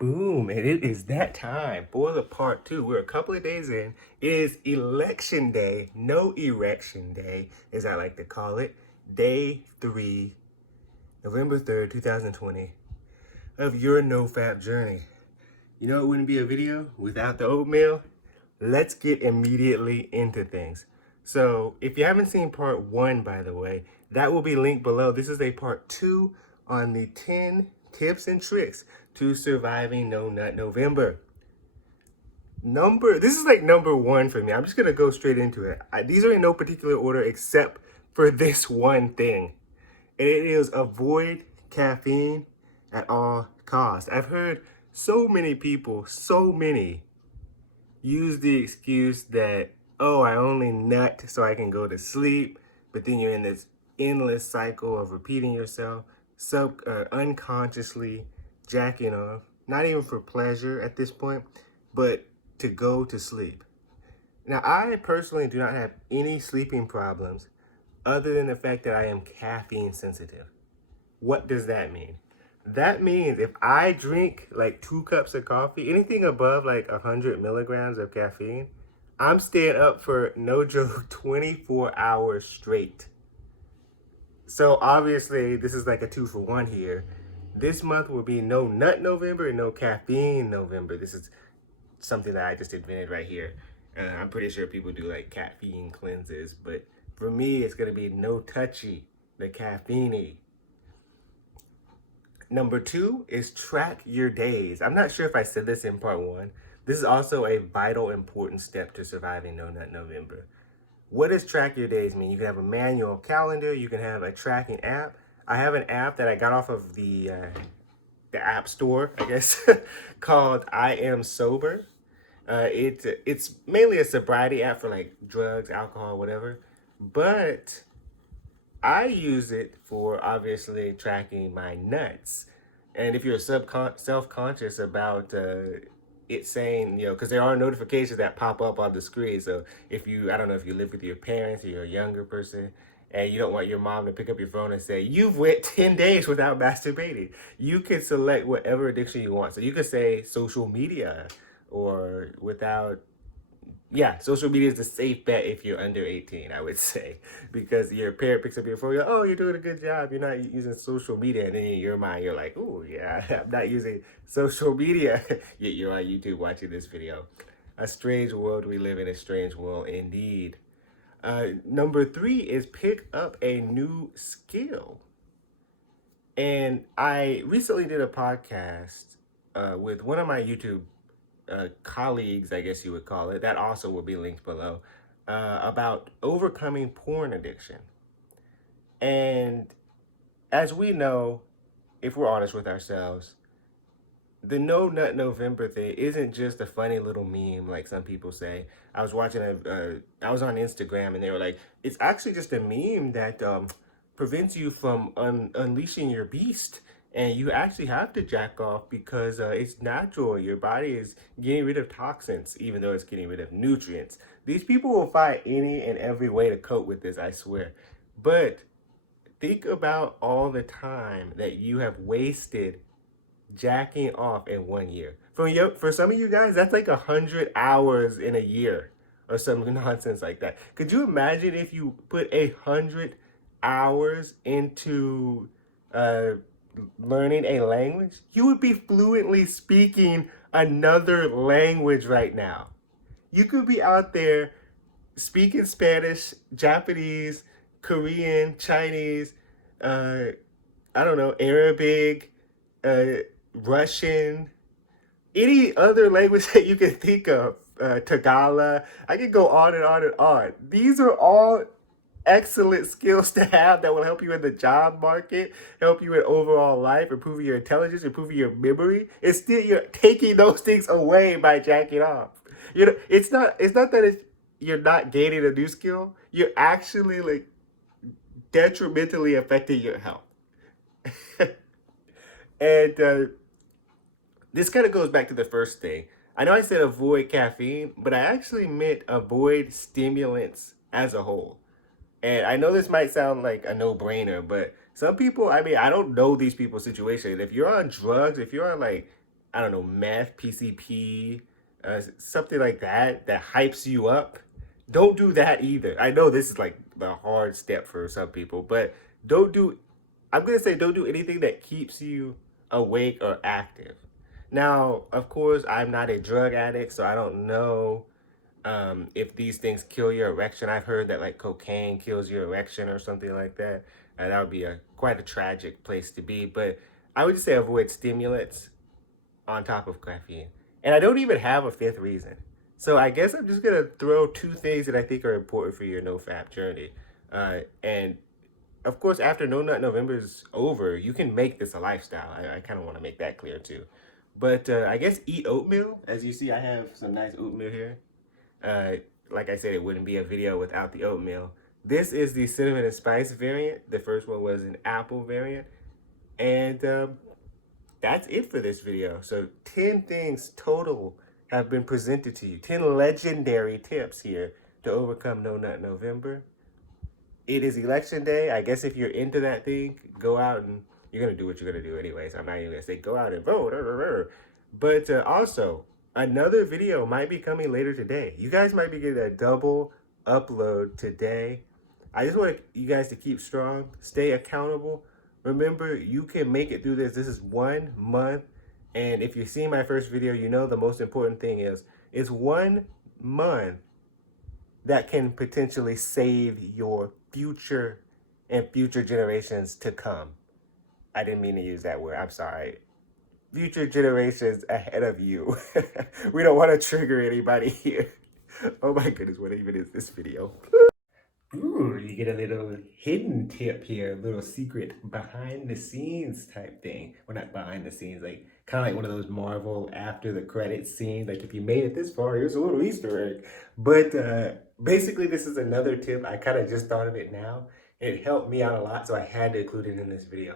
Boom, and it is that time for the part two. We're a couple of days in. It is election day, no erection day, as I like to call it. Day 3, November 3rd, 2020, of your no-fap journey. You know it wouldn't be a video without the oatmeal? Let's get immediately into things. So, if you haven't seen part 1, by the way, that will be linked below. This is a part 2 on the 10 tips and tricks to surviving No Nut November. This is like number 1 for me. I'm just gonna go straight into it. These are in no particular order except for this one thing. And it is avoid caffeine at all costs. I've heard so many people, use the excuse that, oh, I only nut so I can go to sleep, but then you're in this endless cycle of repeating yourself, unconsciously jacking off, not even for pleasure at this point, but to go to sleep. Now, I personally do not have any sleeping problems other than the fact that I am caffeine sensitive. What does that mean? That means if I drink like 2 cups of coffee, anything above like 100 milligrams of caffeine, I'm staying up for, no joke, 24 hours straight. So obviously this is like a 2 for 1 here. This month will be no nut November and no caffeine November. This is something that I just invented right here. I'm pretty sure people do like caffeine cleanses, but for me, it's gonna be no touchy, the caffeine. Number 2 is track your days. I'm not sure if I said this in part 1. This is also a vital, important step to surviving No Nut November. What does track your days mean? You can have a manual calendar. You can have a tracking app. I have an app that I got off of the app store, I guess, called I Am Sober. It's mainly a sobriety app for like drugs, alcohol, whatever. But I use it for obviously tracking my nuts. And if you're self-conscious about it saying, because there are notifications that pop up on the screen. So if I don't know if you live with your parents or you're a younger person and you don't want your mom to pick up your phone and say, you've went 10 days without masturbating. You can select whatever addiction you want. So you could say social media or without. Yeah, social media is a safe bet if you're under 18, I would say, because your parent picks up your phone, you're like, oh, you're doing a good job. You're not using social media. And then in your mind, you're like, oh, yeah, I'm not using social media. Yet you're on YouTube watching this video. A strange world we live in, a strange world indeed. Number 3 is pick up a new skill. And I recently did a podcast with one of my YouTube colleagues, I guess you would call it, that also will be linked below, about overcoming porn addiction. And as we know, if we're honest with ourselves, the No Nut November thing isn't just a funny little meme like some people say. I was watching I was on Instagram and they were like, it's actually just a meme that prevents you from unleashing your beast. And you actually have to jack off because it's natural. Your body is getting rid of toxins, even though it's getting rid of nutrients. These people will find any and every way to cope with this, I swear. But think about all the time that you have wasted jacking off in 1 year. For some of you guys, that's like 100 hours in a year or some nonsense like that. Could you imagine if you put 100 hours into learning a language? You would be fluently speaking another language right now. You could be out there speaking Spanish, Japanese, Korean, Chinese, I don't know, Arabic, Russian, any other language that you can think of, Tagalog. I could go on and on and on. These are all excellent skills to have that will help you in the job market, help you in overall life, improving your intelligence, improving your memory. It's still, you're taking those things away by jacking off. It's not that you're not gaining a new skill. You're actually like detrimentally affecting your health. And this kind of goes back to the first thing. I know I said avoid caffeine, but I actually meant avoid stimulants as a whole. And I know this might sound like a no-brainer, but some people, I mean, I don't know these people's situation. If you're on drugs, if you're on like I don't know, meth, PCP, something like that that hypes you up. Don't do that either. I know this is like the hard step for some people, but don't do, I'm going to say don't do anything that keeps you awake or active. Now, of course, I'm not a drug addict, so I don't know if these things kill your erection. I've heard that like cocaine kills your erection or something like that. And that would be a quite a tragic place to be. But I would just say avoid stimulants on top of caffeine. And I don't even have a fifth reason. So I guess I'm just gonna throw two things that I think are important for your no fap journey. And of course, after No Nut November is over, you can make this a lifestyle. I kind of want to make that clear too. But I guess eat oatmeal. As you see, I have some nice oatmeal here. Uh, like I said, it wouldn't be a video without the oatmeal. This is the cinnamon and spice variant. The first one was an apple variant. And that's it for this video. So 10 things total have been presented to you. 10 legendary tips here to overcome No Nut November. It is election day. I guess if you're into that thing, go out and you're going to do what you're going to do anyways. I'm not even going to say go out and vote. But also, another video might be coming later today. You guys might be getting a double upload today. I just want you guys to keep strong, stay accountable. Remember, you can make it through this. This is 1 month. And if you've seen my first video, you know the most important thing is it's 1 month that can potentially save your future and future generations to come. I didn't mean to use that word. I'm sorry. Future generations ahead of you. We don't want to trigger anybody here. Oh my goodness, what even is this video? Ooh, you get a little hidden tip here, a little secret behind the scenes type thing. Well, not behind the scenes, like kind of like one of those Marvel after the credits scenes. Like if you made it this far, here's a little Easter egg. But basically, this is another tip. I kind of just thought of it now. It helped me out a lot, so I had to include it in this video.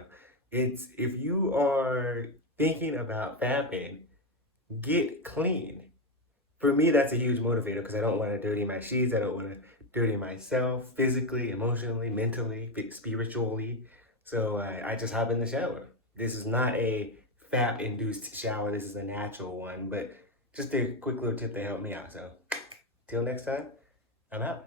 It's if you are thinking about fapping, get clean. For me, that's a huge motivator because I don't want to dirty my sheets. I don't want to dirty myself physically, emotionally, mentally, spiritually. So I just hop in the shower. This is not a fap induced shower. This is a natural one, but just a quick little tip to help me out. So till next time, I'm out.